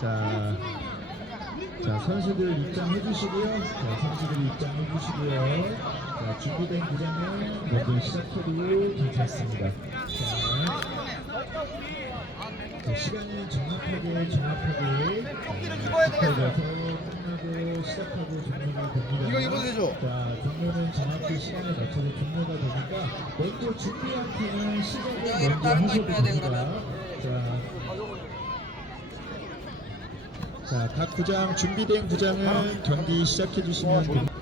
자, 자 선수들 입장해 주시고요. 자 선수들 입장해 주시고요. 자 준비된 구장은 모두 시작해도 괜찮습니다. 자, 자 시간은 정확하게 정확하게. 끝나고 시작하고 종료가 됩니다. 이거 입어도 되죠? 자 종료는 정확히 시간에 맞춰서 종료가 되니까 먼저 준비한 팀은 시작을 먼저 다른 거 하셔도 입어야 돼, 됩니다. 자. 자, 각 구장 준비된 구장은 경기 시작해 주시면 됩니다.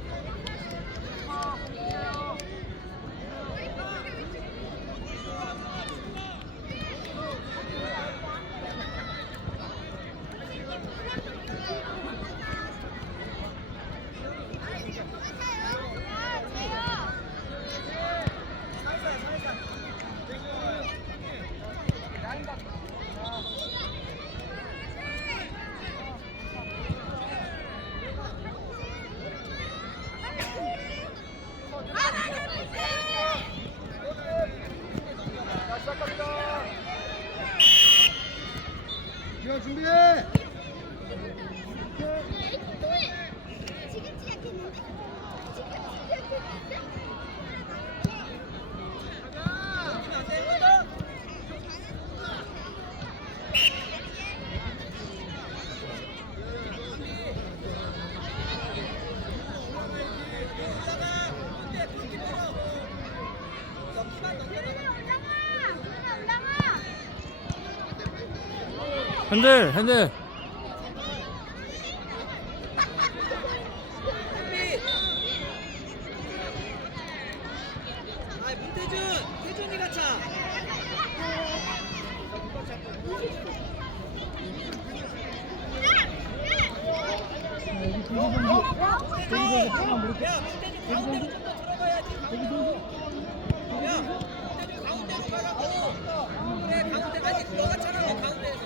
핸들 핸들 아야 가운데로 가라고. 그래 가운데까지 너가 차라고 가운데에서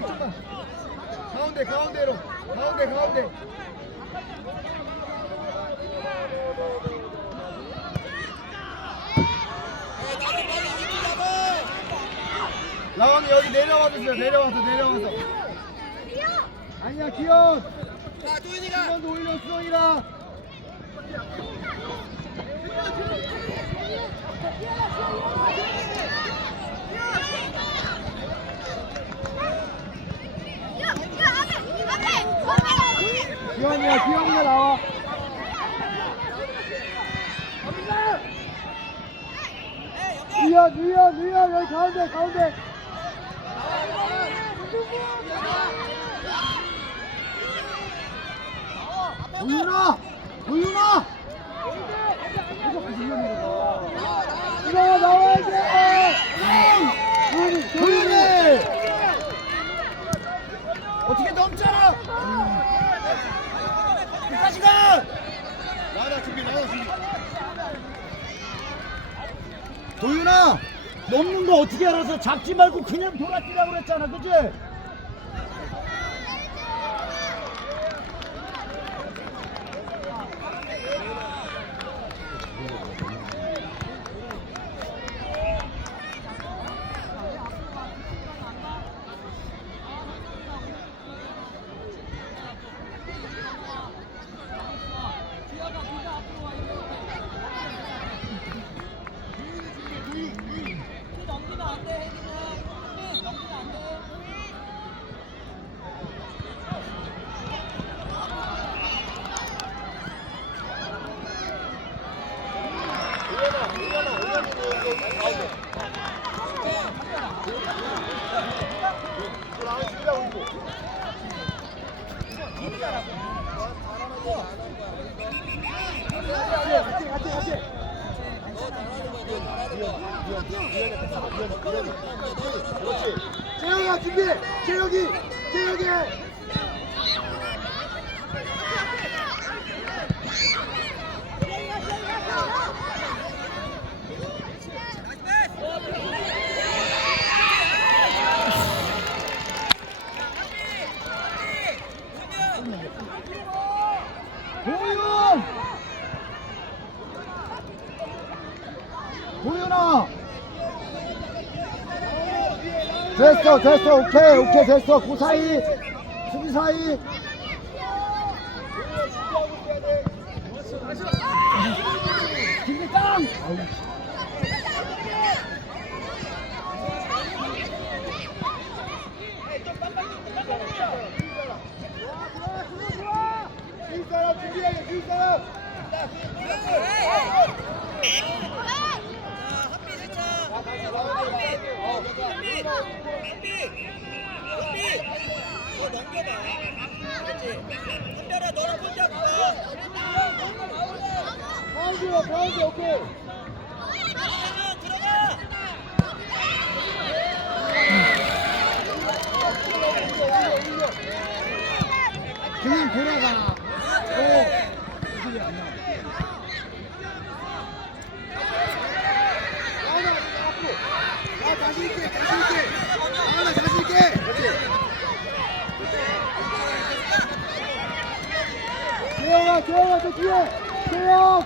조금만. 가운데, 가운데로. 가운데, 가운데. 라왕이 여기 내려와 주세요. 내려와서, 내려와서. 아니야, 기현. 자 도윤이가 기현도 오히려 수영이라. 기현 이야, 기현이가 나와. 유연, 유연, 유연, 여기 가운데, 가운데. 도윤아! 도윤아! 도윤아 넘는 거 뭐 어떻게 알아서 잡지 말고 그냥 돌아뛰라고 그랬잖아 그지? 재혁아 준비해 재혁이 재혁이 됐어 됐어. 오케이 오케이 됐어. 고사이 수비 사이. 그 그냥 돌아가. 오, 조용하게 그렇지. 조영아,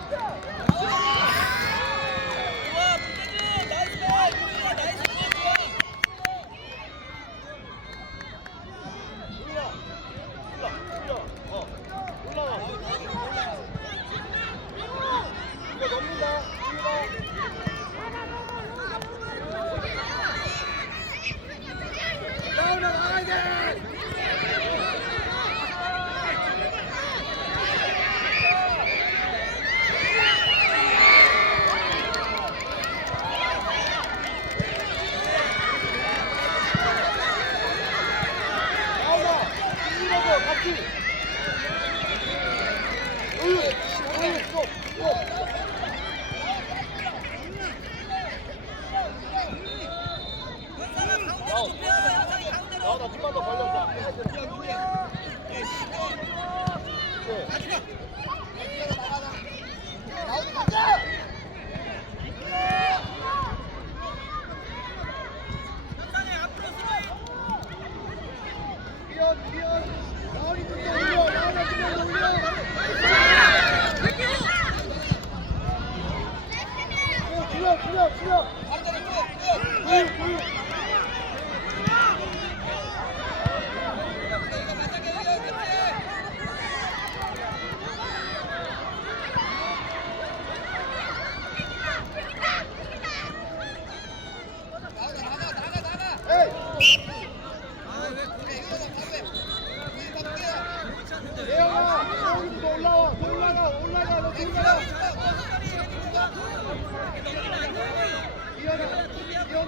아,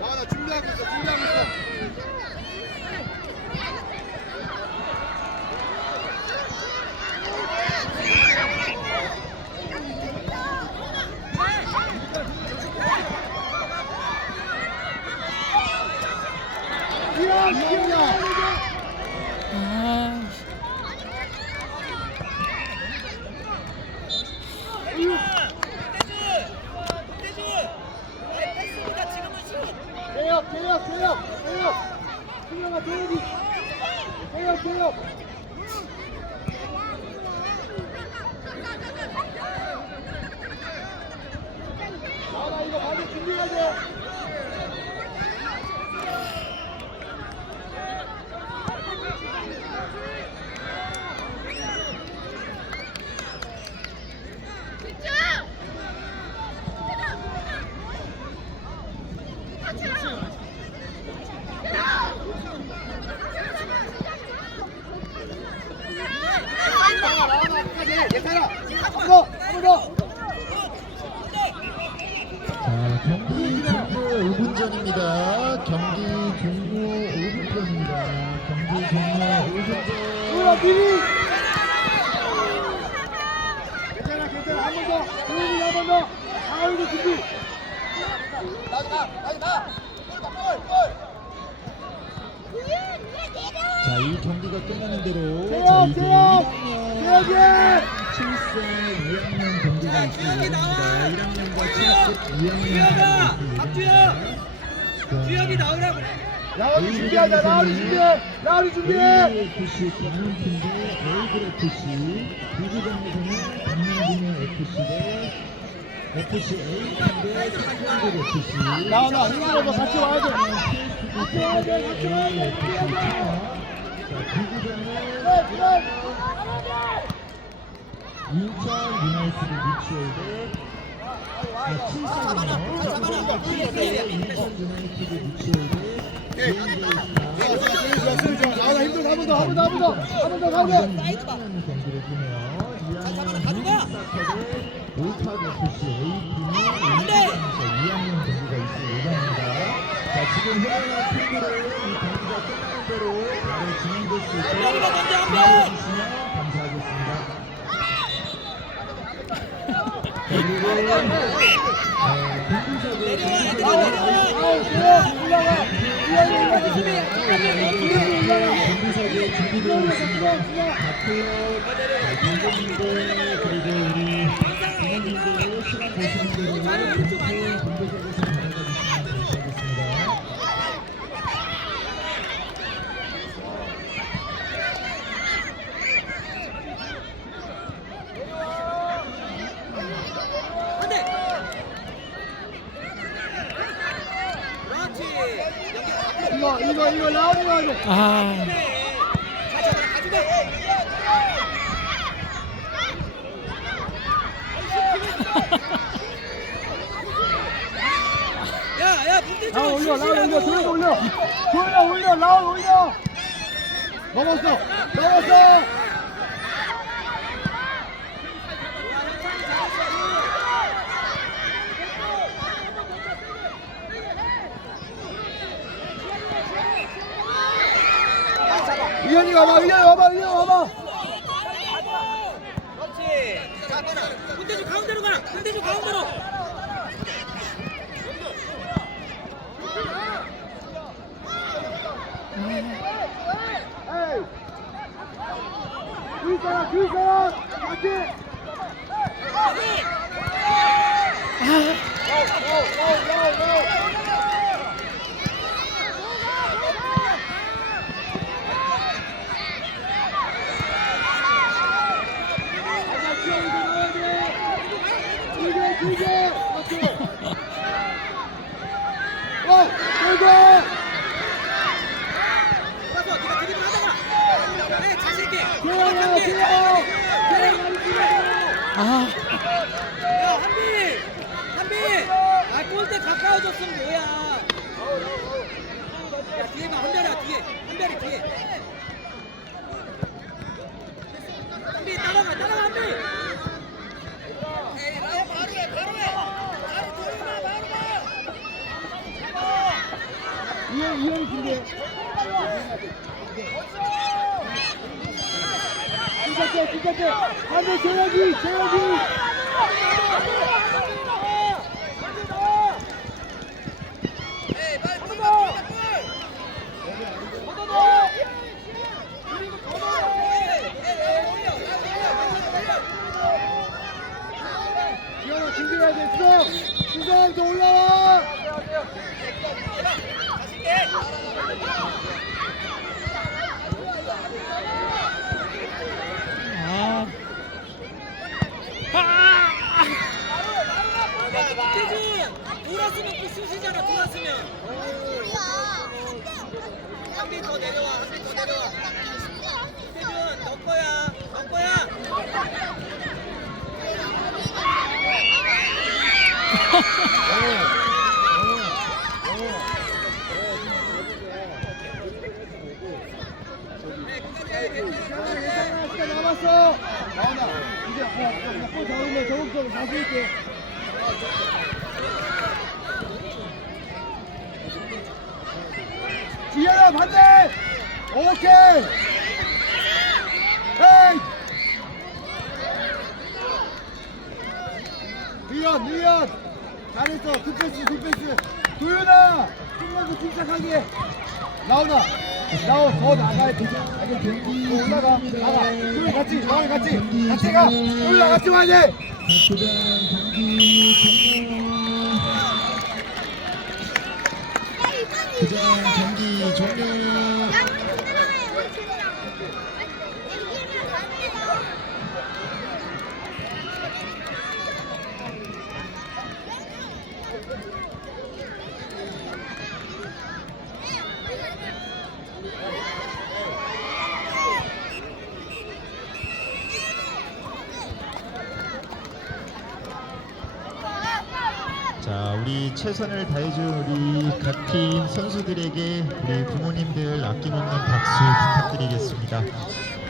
와나 준비하고 있어 준비하고 있어. 히. 빼요, 빼요. 나나 이거 받을 준비해야 돼. 나가, 나가, 나가. 예찬아, 한번 더, 한번 더. 자, 경기 종료 5분 전입니다. 경기 종료 5분 전입니다. 경기 종료 5분 전. 우와, 미리. 괜찮아, 괜찮아. 한 번 더. 조용히 한번 더. 아이고, 준비. 자, 이 경기가 끝나는 대로 재혁, 자, 이제 재혁. 1학년 재혁이. 7세 2학년 경기가 있을 예정입니다. 1학년과 7세 2학년 주혁아! 박주혁! 주혁이 나오라고. 라운드 준비하자. 라운드 준비해. 라운드 준비해. AFC 강릉팀대 에이글 FC 비구장에서는 강릉군의 FC 대 FC A팀대 창원대 FC 나, 나, 흥민아, 너 같이 와야 돼. 같이 와야 돼, 같이 와야 돼. 자 그래. 인천 유나이티드 미추홀 대 7세네요 인천 유나이티드 미추홀 대 제인제이스타 아, 나 힘들어. 한번 더, 한 번 더, 한 번 더. 한 번더 가게. 하는 경기를 보네요. 2학년 유니스타컵의 올타드 FC A팀이 인천에서 2학년 경기가 있을 예정입니다. 자, 지금 흐르는 팀들은 이 경기가 끝나는 대로 바로 진행될 수 있도록 명이가 먼저 한 명! 올라가. 공구석에 준비되어 있습니다. 박태혁, 김동민들 그리고 우리 부모님들 시간 대로 공구 공구석에서 받아가 주시면 감사하겠습니다. 안 돼. 그렇지. 여기 앞에 이거, 이거, 이거 라운드 가야 돼. 네. 자, 잡아라. 가져가. 야, 야, 문대 좀 라운 올려, 라운 올려. 조용히 올려. 조용히 올려, 라운 올려. 넘었어, 넘었어. 이현이 와봐, 이현이 와봐, 이현이 와봐. 그렇지. 자, 떠나. 문대 좀 가운데로 가. 문대 좀 가운데로. 줄 사람, 줄 사람. 같이. 라운, 라운, 라운. 아까 뛰어 이제 나와야 돼. 길게, 길게. 그렇지. 어, 길게. 가서 네가 드리블 하다가. 그래, 자신 있게. 재영아, 한빈. 재영. 재영 많이 뛰어. 야, 한빈. 한빈. 아, 골대 가까워졌으면 뭐야. 야, 뒤에만 한별아 뒤에. 한별이 뒤에. 한빈 따라가, 따라가 한빈. 에이, 바로 바로 해, 바로 해. 바로 돌리마, 바로 가. 이현이 준비해. 진짜게, 진짜게. 안돼, 재혁이, 재혁이. 준비해야 돼. 올라와. 誰だ! 반대 오케이 헤이 유연 유연 잘했어 굿패스 굿패스 도윤아 더 침착하게 나오나 나오 더 나가야 돼 알겠지 더 올라가 나가 둘이 같이 너랑 같이 같이 가 올라 같이 와야 돼 각구장 경기 종료. 구장 경기 종료. 자, 우리 최선을 다해준 우리 각 팀 선수들에게 우리 부모님들 아낌없는 박수 부탁드리겠습니다.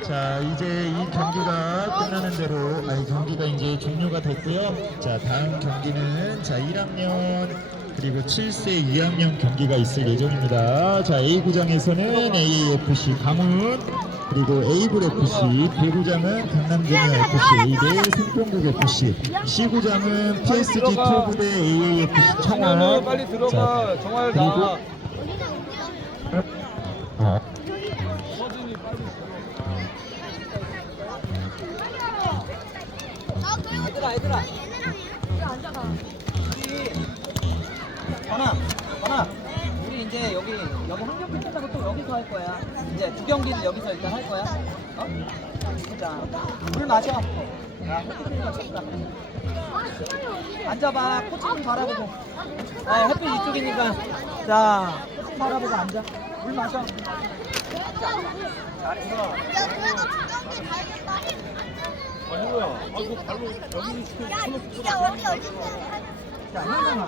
자, 이제 이 경기가 끝나는 대로, 아니, 경기가 이제 종료가 됐고요. 자, 다음 경기는 자, 1학년 그리고 7세 2학년 경기가 있을 예정입니다. 자, A구장에서는 AAFC 강훈, 그리고 A불 FC, B구장은 강남제면 FC A 대 승평국 FC, C구장은 PSG 투브 대 AAFC 청원. 빨리 자, 들어가 정말 그리고 나 어, 얘들아 얘들아 이제 여기 여기 한 경기 끝나고 또 여기서 할 거야. 이제 두 경기는 여기서 일단 할 거야. 어? 자 물 마셔. 자 햇빛 좀 자, 앉아봐. 코치님 바라보고. 아 햇빛 이쪽이니까. 자 코치님 바라보고 앉아. 물 마셔. 잘했어 자, 현상아.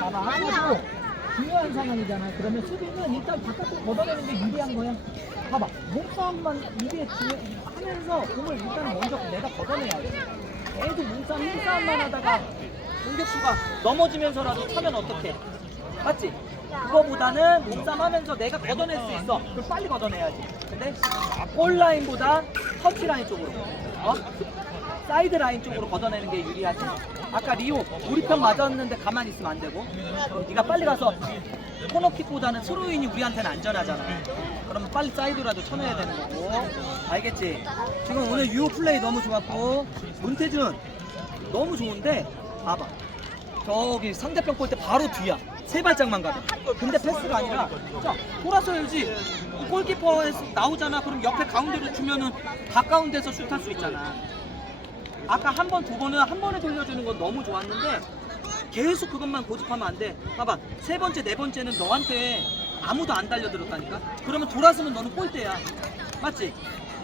봐봐. 하나도 중요한 상황이잖아. 그러면 수비는 일단 바깥으로 걷어내는 게 유리한 거야. 봐봐. 몸싸움만 유리해 하면서 공을 일단 먼저 내가 걷어내야 돼. 계속 몸싸움, 힘싸움만 하다가 공격수가 넘어지면서라도 차면 어떡해. 맞지? 그거보다는 몸싸움 하면서 내가 걷어낼 수 있어. 그걸 빨리 걷어내야지. 근데 골라인보다 터치라인 쪽으로. 어? 사이드 라인 쪽으로 걷어내는 게 유리하지. 아까 리오 우리 편 맞았는데 가만히 있으면 안 되고. 네가 빨리 가서 코너킥보다는 스로인이 우리한테는 안전하잖아. 그럼 빨리 사이드라도 쳐내야 되는 거고. 알겠지? 지금 오늘 유호 플레이 너무 좋았고 문태준 너무 좋은데 봐봐. 저기 상대편 골대 바로 뒤야. 세 발짝만 가도. 근데 패스가 아니라 자 돌아서 해야지. 골키퍼에서 나오잖아. 그럼 옆에 가운데로 주면은 가까운 데서 슛할 수 있잖아. 아까 한 번, 두 번은 한 번에 돌려주는 건 너무 좋았는데 계속 그것만 고집하면 안 돼. 봐봐. 세 번째, 네 번째는 너한테 아무도 안 달려들었다니까? 그러면 돌아서면 너는 골대야. 맞지?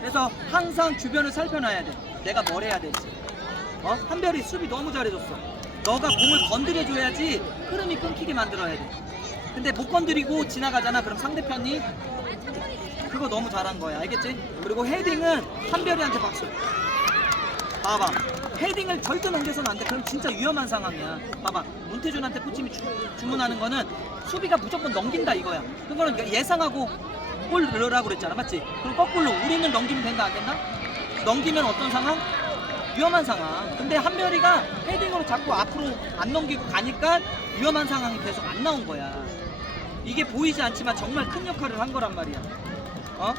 그래서 항상 주변을 살펴놔야 돼. 내가 뭘 해야 될지. 어? 한별이 수비 너무 잘해줬어. 너가 공을 건드려줘야지 흐름이 끊기게 만들어야 돼. 근데 못 건드리고 지나가잖아. 그럼 상대편이 그거 너무 잘한 거야. 알겠지? 그리고 헤딩은 한별이한테 박수. 봐봐. 헤딩을 절대 넘겨서는 안 돼. 그럼 진짜 위험한 상황이야. 봐봐. 문태준한테 주, 주문하는 거는 수비가 무조건 넘긴다 이거야. 그거는 예상하고 골 넣으라고 그랬잖아. 맞지? 그럼 거꾸로 우리는 넘기면 된다 안 된다? 넘기면 어떤 상황? 위험한 상황. 근데 한별이가 헤딩으로 자꾸 앞으로 안 넘기고 가니까 위험한 상황이 계속 안 나온 거야. 이게 보이지 않지만 정말 큰 역할을 한 거란 말이야. 어?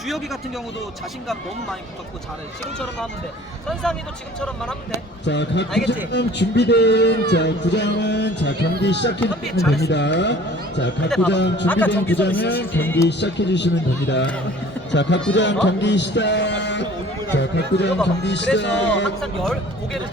주혁이 같은 경우도 자신감 너무 많이 붙었고 잘해. 지금처럼 하면 돼. 선상이도 지금처럼만 하면 돼. 자, 각 알겠지? 구장 준비된 자 구장은 자 경기 시작해 주시면 잘했어. 됩니다. 자, 각 근데 구장 봐봐. 아까 준비된 저기서 구장은 있었지. 경기 시작해 주시면 됩니다. 자, 각 구장 어? 경기 시작. 자, 각 구장 봐봐. 경기 그래서 시작. 항상 열 고개를